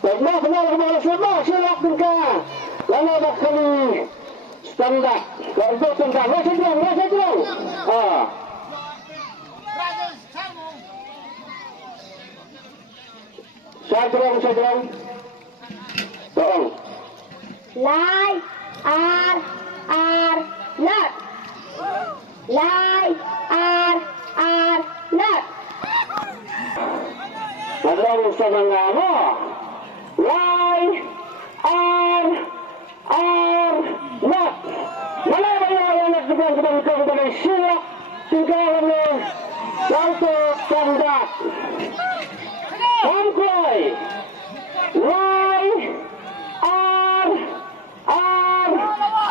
benar silap juga lalu kali standar kalau standar masih jauh saya tolong Lie are not. Lie are not. Madlang sa mga ano, lie are not. Malabayan ang nagbibang ng silak tinggalan ng Santo Tandat. Angkoy, lie are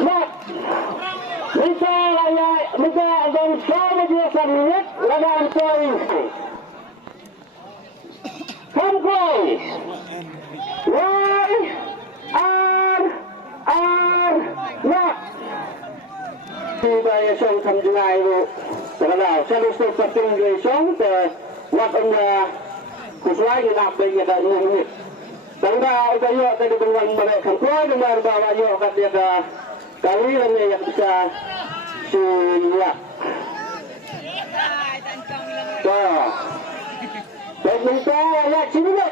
not. Minta ang sama dia sa minit, lagaan poin. Angkoy, lie are not. Kita yang samjungai itu, terkenal. Saya lupa penting dia song, waktunya kusuai nak pergi ada 6 minit. Tangga itu tadi dengan mereka keluar dengan bawa yo kat dia ke kali ini yang bisa siap. Baik minta layak sini.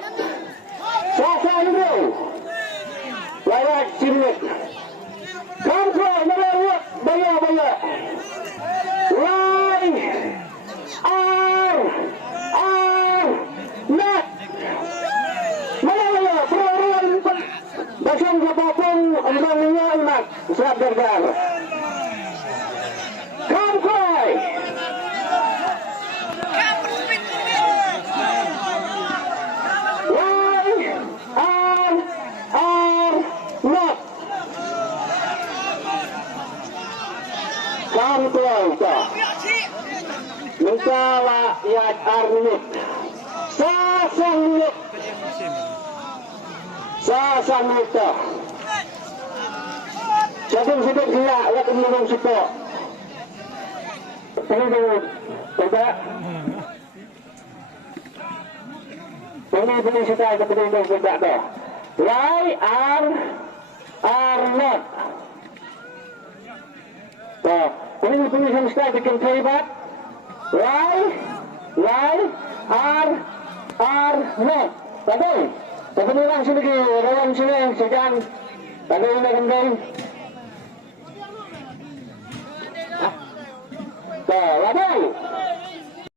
Saya dulu. Layak sini. Kamu keluar melawat bayar. Lie are not. Basang kapapong ang mga anak sa Bergar. Kamkoy! Why are not? Kamkoy ka. Mentala yat arminit. Sasang minit. Sasang ito. Sadong-sadong sila, wag umunong sipo. Panginoon, baba. Panginoon siya tayo sa Panginoon baba to. Why are not? So, Panginoon siya tayo sa Panginoon baba. Why are not? Sabay. Tapi orang sini ke orang sini sedang pada ini kendali. Lama.